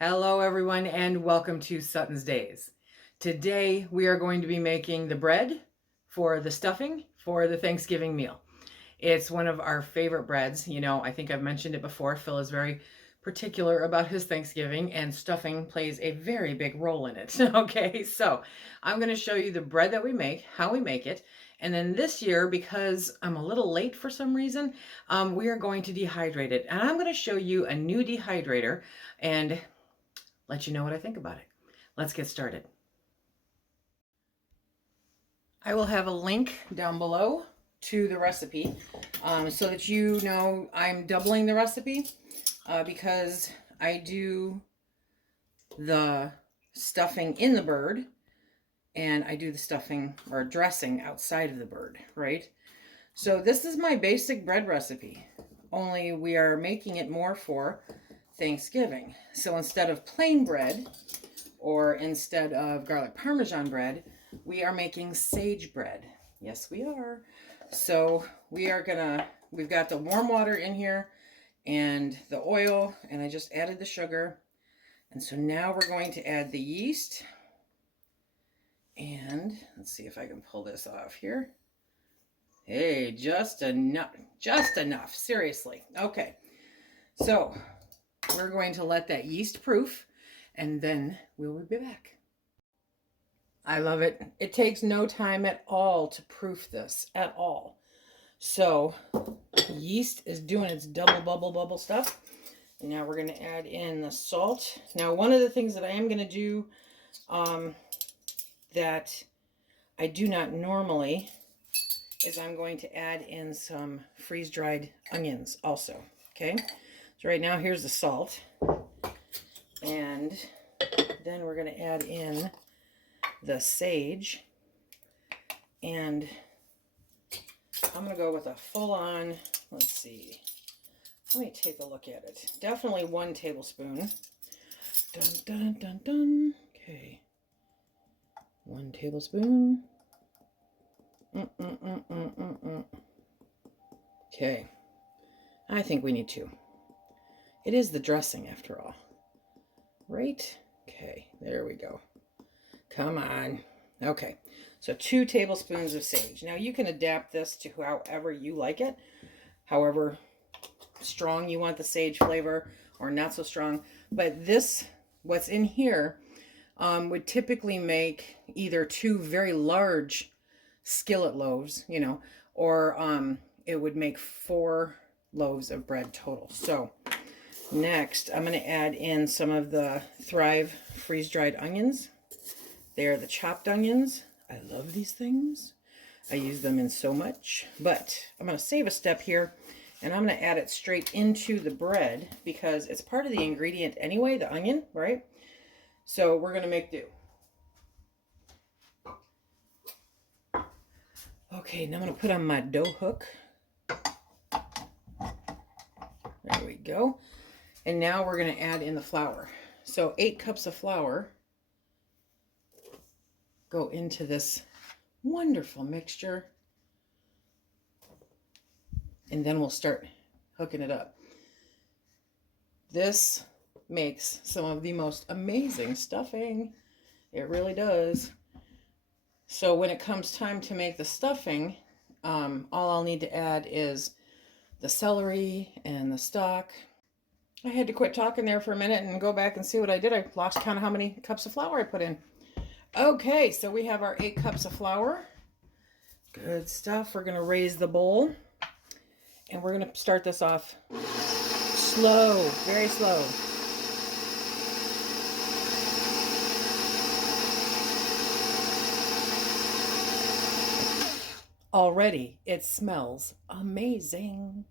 Hello everyone and welcome to SuttonsDaze. Today we are going to be making the bread for the stuffing for the Thanksgiving meal. It's one of our favorite breads. You know, I think I've mentioned it before. Phil is very particular about his Thanksgiving and stuffing plays a very big role in it. Okay, so I'm going to show you the bread that we make, how we make it. And then this year, because I'm a little late for some reason, we are going to dehydrate it. And I'm going to show you a new dehydrator and let you know what I think about it. Let's get started. I will have a link down below to the recipe so that you know I'm doubling the recipe because I do the stuffing in the bird and I do the stuffing or dressing outside of the bird, right? So this is my basic bread recipe, only we are making it more for Thanksgiving. So instead of plain bread or instead of garlic parmesan bread, we are making sage bread. Yes, we are. So we've got the warm water in here and the oil, and I just added the sugar. And so now we're going to add the yeast. And let's see if I can pull this off here. Hey, just enough, seriously. Okay, so we're going to let that yeast proof and then we will be back. I love it. It takes no time at all to proof this, at all. So yeast is doing its double bubble stuff. And now we're going to add in the salt. Now, one of the things that I am going to do that I do not normally is I'm going to add in some freeze-dried onions also, okay? So right now, here's the salt. And then we're going to add in the sage. And I'm going to go with a full-on, let's see. Let me take a look at it. Definitely 1 tablespoon. Dun, dun, dun, dun. Okay. 1 tablespoon. Okay. I think we need 2. It is the dressing after all. Right? Okay, there we go. Come on. Okay, so 2 tablespoons of sage. Now you can adapt this to however you like it, however strong you want the sage flavor or not so strong. But this, what's in here, would typically make either 2 very large skillet loaves, you know, or it would make 4 loaves of bread total. So next, I'm going to add in some of the Thrive freeze-dried onions. They're the chopped onions. I love these things. I use them in so much, but I'm going to save a step here, and I'm going to add it straight into the bread because it's part of the ingredient anyway, the onion, right? So we're going to make do. Okay, now I'm going to put on my dough hook. There we go. And now we're going to add in the flour. So 8 cups of flour go into this wonderful mixture. And then we'll start hooking it up. This makes some of the most amazing stuffing. It really does. So when it comes time to make the stuffing, all I'll need to add is the celery and the stock. I had to quit talking there for a minute and go back and see what I did. I lost count of how many cups of flour I put in. Okay, so we have our 8 cups of flour. Good stuff. We're going to raise the bowl. And we're going to start this off slow, very slow. Already, it smells amazing.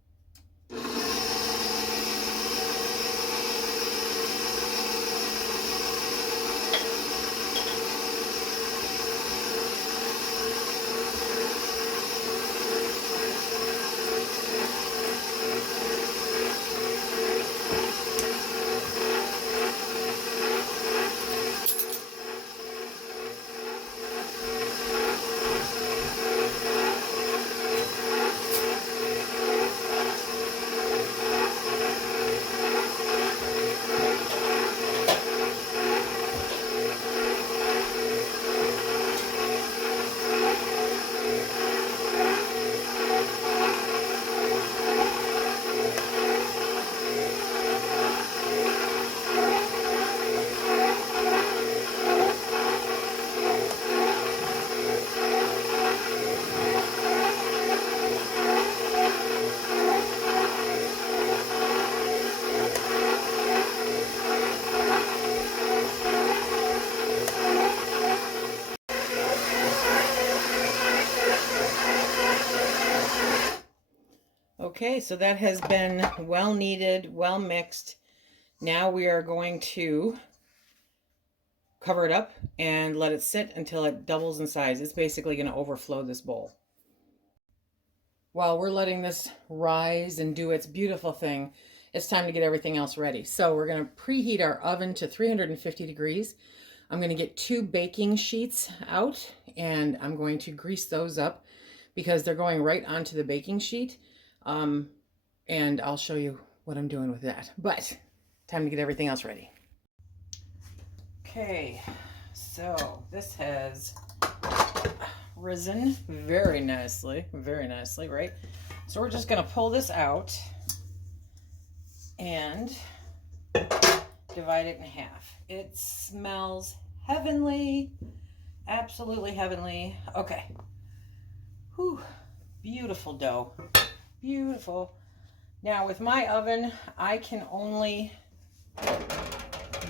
Okay, so that has been well kneaded, well mixed. Now we are going to cover it up and let it sit until it doubles in size. It's basically going to overflow this bowl. While we're letting this rise and do its beautiful thing, it's time to get everything else ready. So we're going to preheat our oven to 350 degrees. I'm going to get 2 baking sheets out and I'm going to grease those up because they're going right onto the baking sheet. And I'll show you what I'm doing with that. But time to get everything else ready. Okay, so this has risen very nicely, right? So we're just going to pull this out and divide it in half. It smells heavenly, absolutely heavenly. Okay. Whew, beautiful dough, beautiful. Now with my oven, I can only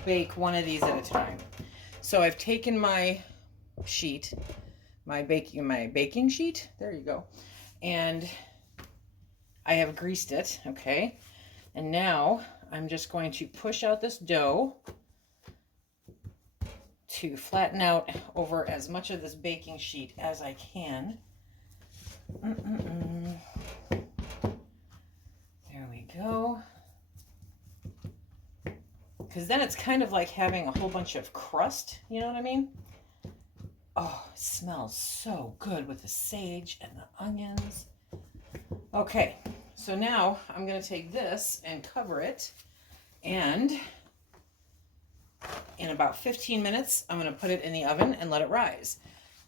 bake one of these at a time. So I've taken my sheet, my baking sheet, there you go, and I have greased it, okay? And now I'm just going to push out this dough to flatten out over as much of this baking sheet as I can. There we go. Because then it's kind of like having a whole bunch of crust, you know what I mean? Oh, it smells so good with the sage and the onions. Okay, so now I'm going to take this and cover it, and in about 15 minutes, I'm going to put it in the oven and let it rise.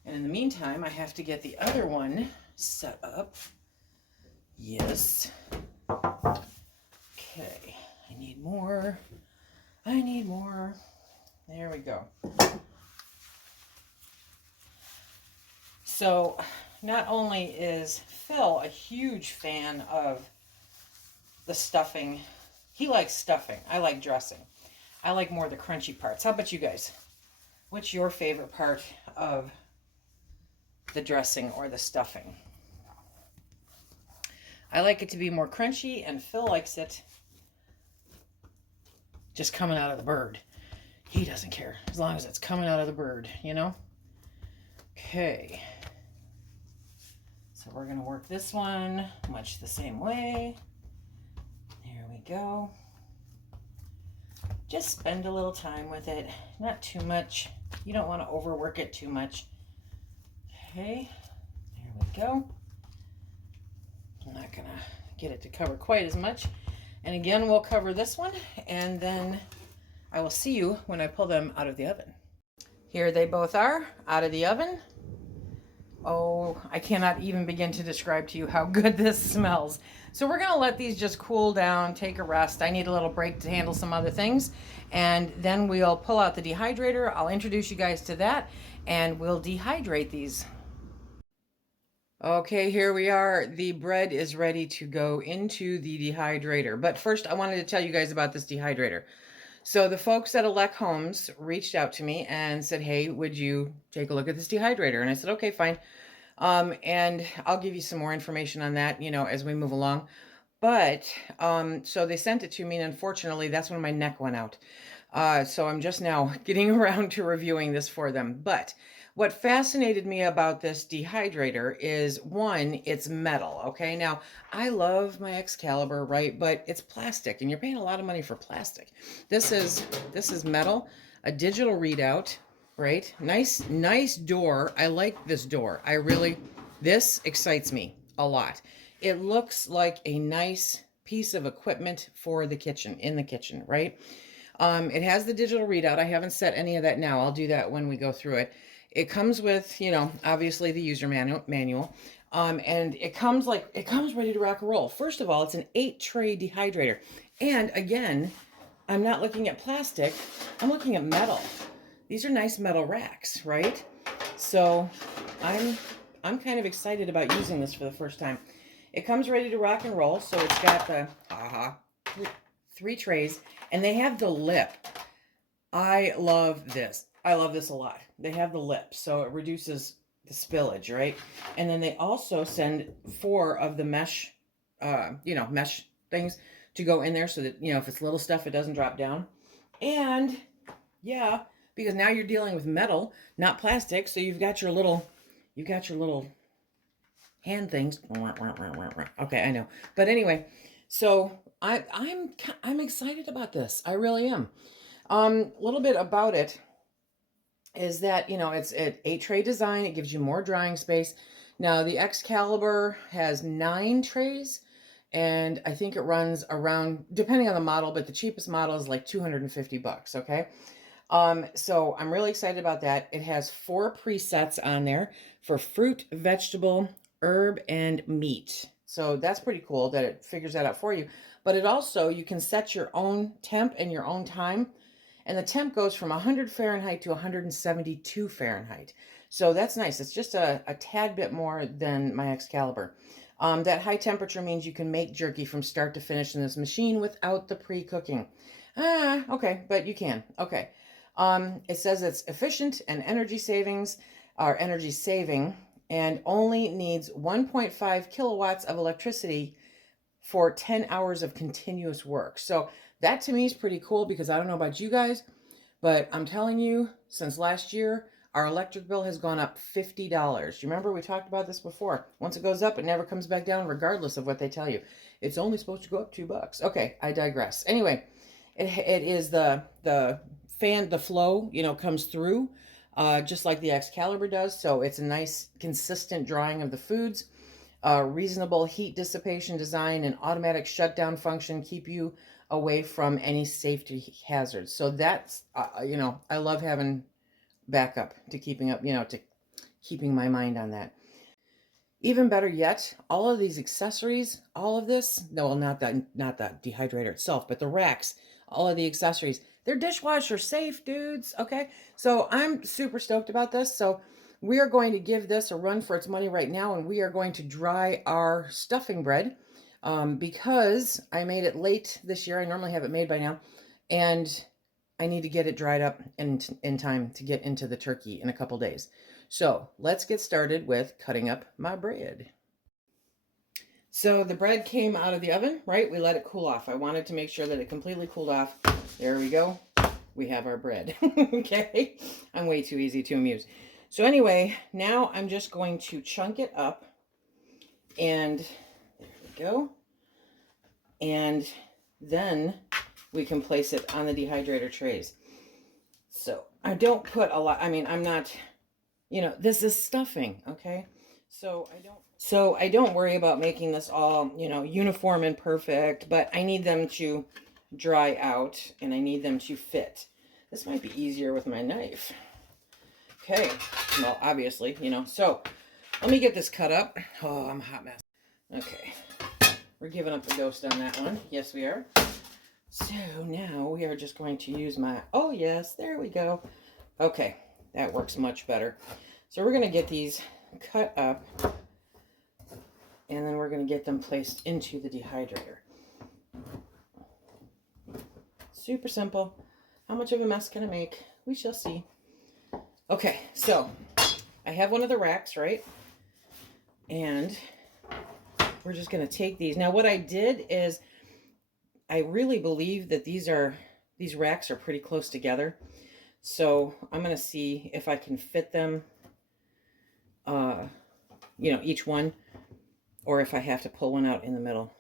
And in the meantime, I have to get the other one set up. Yes. Okay, I need more. There we go. So not only is Phil a huge fan of the stuffing, he likes stuffing. I like dressing. I like more the crunchy parts. How about you guys? What's your favorite part of the dressing or the stuffing? I like it to be more crunchy, and Phil likes it just coming out of the bird. He doesn't care as long as it's coming out of the bird, you know? Okay. So we're going to work this one much the same way. There we go. Just spend a little time with it. Not too much. You don't want to overwork it too much. Okay. There we go. I'm not going to get it to cover quite as much. And again, we'll cover this one, and then I will see you when I pull them out of the oven. Here they both are out of the oven. Oh, I cannot even begin to describe to you how good this smells. So we're going to let these just cool down, take a rest. I need a little break to handle some other things. And then we'll pull out the dehydrator. I'll introduce you guys to that, and we'll dehydrate these. Okay, here we are. The bread is ready to go into the dehydrator. But first, I wanted to tell you guys about this dehydrator. So the folks at Elechomes reached out to me and said, hey, would you take a look at this dehydrator? And I said, okay, fine. And I'll give you some more information on that, you know, as we move along. But, so they sent it to me, and unfortunately, that's when my neck went out. So I'm just now getting around to reviewing this for them. But what fascinated me about this dehydrator is, one, it's metal, okay? Now, I love my Excalibur, right? But it's plastic, and you're paying a lot of money for plastic. This is metal, a digital readout, right? Nice door. I like this door. This excites me a lot. It looks like a nice piece of equipment for the kitchen, in the kitchen, right? It has the digital readout. I haven't set any of that now. I'll do that when we go through it. It comes with, you know, obviously the user manual. And it comes ready to rock and roll. First of all, it's an 8-tray dehydrator. And again, I'm not looking at plastic. I'm looking at metal. These are nice metal racks, right? So I'm kind of excited about using this for the first time. It comes ready to rock and roll. So it's got the 3 trays, and they have the lip. I love this. I love this a lot. They have the lip, so it reduces the spillage, right? And then they also send 4 of the mesh you know, mesh things to go in there so that, you know, if it's little stuff, it doesn't drop down. And yeah, because now you're dealing with metal, not plastic. So you've got your little hand things. Okay, I know. But anyway, so I'm excited about this. I really am. A little bit about it is that, you know, it's an 8-tray design. It gives you more drying space. Now the Excalibur has 9 trays, and I think it runs around, depending on the model, but the cheapest model is like $250, okay? So I'm really excited about that. It has 4 presets on there for fruit, vegetable, herb, and meat. So that's pretty cool that it figures that out for you. But it also, you can set your own temp and your own time. And the temp goes from 100 Fahrenheit to 172 Fahrenheit. So that's nice. It's just a tad bit more than my Excalibur. That high temperature means you can make jerky from start to finish in this machine without the pre-cooking. Okay, but you can. Okay. It says it's efficient and energy saving, and only needs 1.5 kilowatts of electricity for 10 hours of continuous work. So that to me is pretty cool because I don't know about you guys, but I'm telling you, since last year, our electric bill has gone up $50. You remember we talked about this before? Once it goes up, it never comes back down, regardless of what they tell you. It's only supposed to go up $2. Okay, I digress. Anyway, it is the fan, the flow, you know, comes through just like the Excalibur does. So it's a nice, consistent drying of the foods. Reasonable heat dissipation design and automatic shutdown function keep you away from any safety hazards. So that's, you know, I love having backup to keeping up, you know, to keeping my mind on that. Even better yet, all of these accessories, all of this, no, well, not that dehydrator itself, but the racks, all of the accessories, they're dishwasher safe, dudes. Okay. So I'm super stoked about this. So we are going to give this a run for its money right now, and we are going to dry our stuffing bread because I made it late this year. I normally have it made by now, and I need to get it dried up in time to get into the turkey in a couple days. So let's get started with cutting up my bread. So the bread came out of the oven, right? We let it cool off. I wanted to make sure that it completely cooled off. There we go. We have our bread. Okay. I'm way too easy to amuse. So anyway, now I'm just going to chunk it up, and there we go. And then we can place it on the dehydrator trays. So I don't put a lot, I mean, I'm not, you know, this is stuffing, okay? So I don't worry about making this all, you know, uniform and perfect, but I need them to dry out and I need them to fit. This might be easier with my knife. Okay, well, obviously, you know, so let me get this cut up. Oh, I'm a hot mess. Okay, we're giving up the ghost on that one. Yes, we are. So now we are just going to use my, oh yes, there we go. Okay, that works much better. So we're going to get these cut up, and then we're going to get them placed into the dehydrator. Super simple. How much of a mess can I make? We shall see. Okay, so I have one of the racks, right? And we're just going to take these. Now what I did is I really believe that these racks are pretty close together. So I'm going to see if I can fit them, you know, each one, or if I have to pull one out in the middle.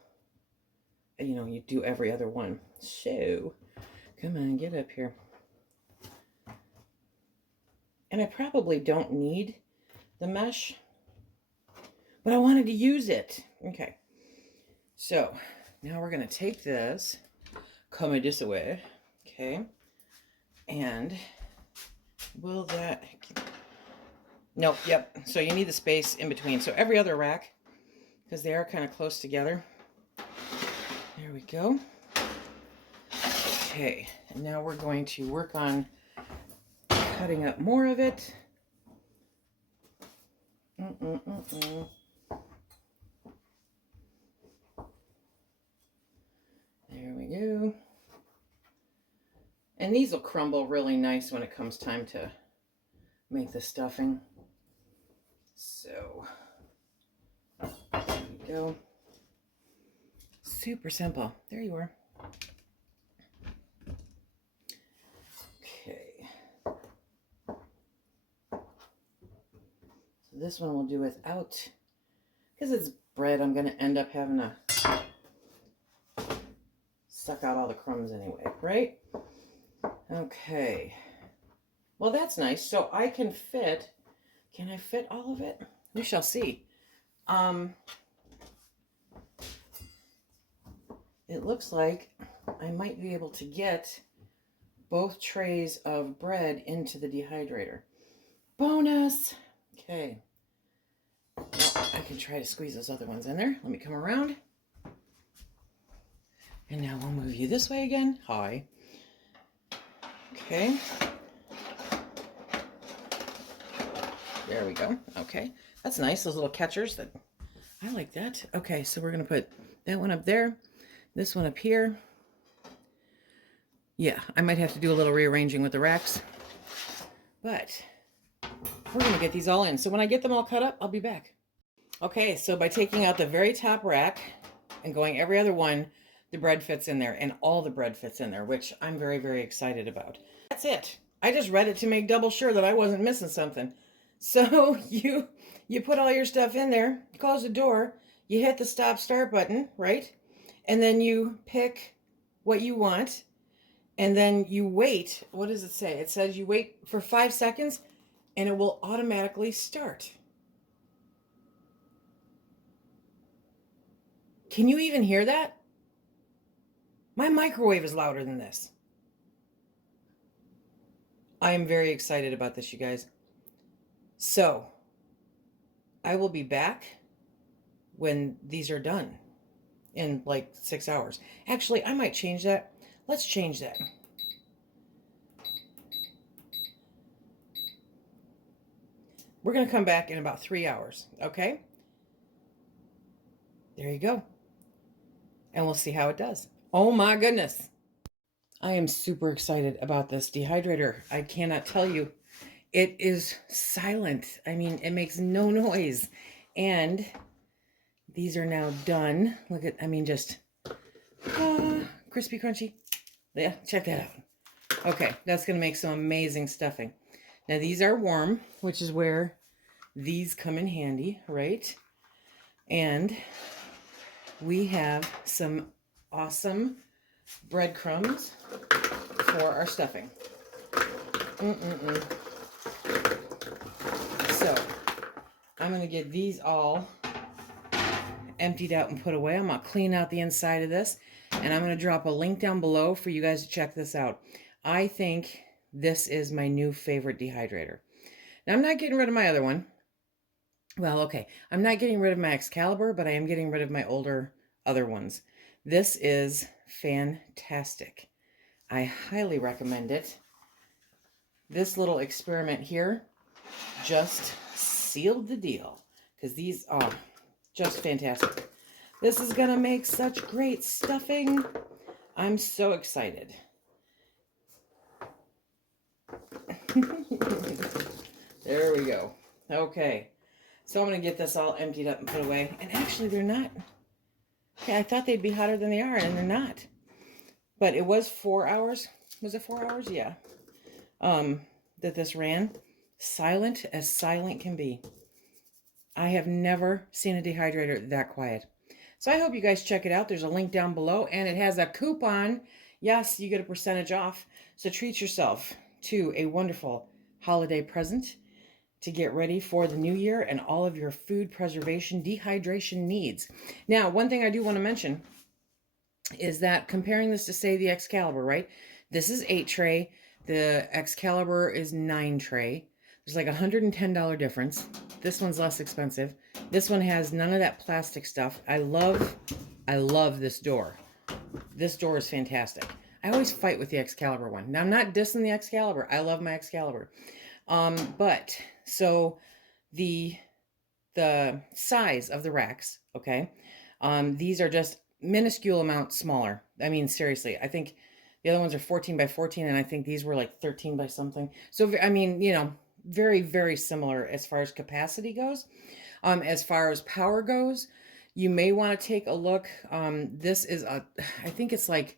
You know, you do every other one. So come on, get up here. And I probably don't need the mesh, but I wanted to use it. Okay. So now we're going to take this, come this away. Okay. And will that, nope, yep. So you need the space in between. So every other rack, because they are kind of close together. There we go. Okay. And now we're going to work on cutting up more of it. There we go. And these will crumble really nice when it comes time to make the stuffing. So there we go. Super simple. There you are. Okay. So this one we'll do without, because it's bread, I'm going to end up having to suck out all the crumbs anyway, right? Okay. Well, that's nice. So I can fit, can I fit all of it? We shall see. It looks like I might be able to get both trays of bread into the dehydrator. Bonus! Okay. Well, I can try to squeeze those other ones in there. Let me come around. And now we'll move you this way again. Hi. Okay. There we go. Okay. That's nice. Those little catchers. That I like that. Okay, so we're going to put that one up there. This one up here. Yeah, I might have to do a little rearranging with the racks. But we're going to get these all in. So when I get them all cut up, I'll be back. Okay, so by taking out the very top rack and going every other one, the bread fits in there, and all the bread fits in there, which I'm very, very excited about. That's it. I just read it to make double sure that I wasn't missing something. So you put all your stuff in there, you close the door, you hit the stop start button, right? And then you pick what you want, and then you wait. What does it say? It says you wait for 5 seconds, and it will automatically start. Can you even hear that? My microwave is louder than this. I am very excited about this, you guys. So, I will be back when these are done in like 6 hours. Actually, I might change that. Let's change that. We're going to come back in about 3 hours, okay? There you go. And we'll see how it does. Oh my goodness. I am super excited about this dehydrator. I cannot tell you. It is silent. I mean, it makes no noise. And these are now done. Look at, I mean, just crispy, crunchy. Yeah, check that out. Okay, that's going to make some amazing stuffing. Now, these are warm, which is where these come in handy, right? And we have some awesome breadcrumbs for our stuffing. So, I'm going to get these all emptied out and put away. I'm going to clean out the inside of this, and I'm going to drop a link down below for you guys to check this out. I think this is my new favorite dehydrator. Now, I'm not getting rid of my other one. Well, okay, I'm not getting rid of my Excalibur, but I am getting rid of my older other ones. This is fantastic. I highly recommend it. This little experiment here just sealed the deal, because these are just fantastic. This is going to make such great stuffing. I'm so excited. There we go. Okay. So I'm going to get this all emptied up and put away. And actually, they're not. Okay, I thought they'd be hotter than they are, and they're not. But it was 4 hours. Was it 4 hours? Yeah. That this ran. Silent as silent can be. I have never seen a dehydrator that quiet. So I hope you guys check it out. There's a link down below, and it has a coupon. Yes, you get a percentage off. So treat yourself to a wonderful holiday present to get ready for the new year and all of your food preservation, dehydration needs. Now, one thing I do want to mention is that comparing this to, say, the Excalibur, right? This is 8 tray. The Excalibur is 9 tray. There's like $110 difference. This one's less expensive. This one has none of that plastic stuff. I love this door. This door is fantastic. I always fight with the Excalibur one. Now, I'm not dissing the Excalibur. I love my Excalibur. But so the size of the racks, okay? These are just minuscule amount smaller. I mean, seriously, I think the other ones are 14 by 14, and I think these were like 13 by something. So, I mean, you know, very, very similar as far as capacity goes. As far as power goes, You may want to take a look. This is I think it's like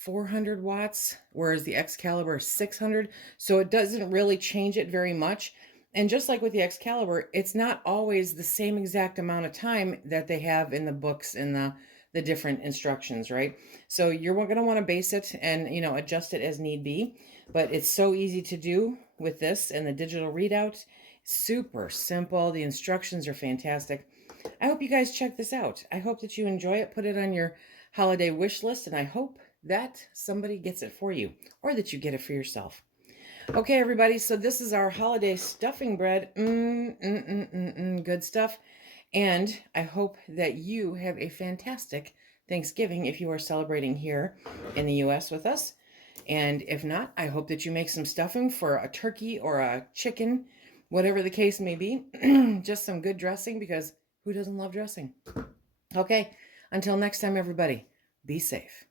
400 watts, whereas the Excalibur is 600. So it doesn't really change it very much. And just like with the Excalibur, it's not always the same exact amount of time that they have in the books and the different instructions, right? So you're going to want to base it and, adjust it as need be. But it's so easy to do with this and the digital readout. Super simple. The instructions are fantastic. I hope you guys check this out. I hope that you enjoy it. Put it on your holiday wish list, and I hope that somebody gets it for you or that you get it for yourself. Okay, everybody, so this is our holiday stuffing bread. Good stuff. And I hope that you have a fantastic Thanksgiving if you are celebrating here in the U.S. with us. And if not, I hope that you make some stuffing for a turkey or a chicken, whatever the case may be. Just some good dressing, because who doesn't love dressing? Okay, until next time, everybody, be safe.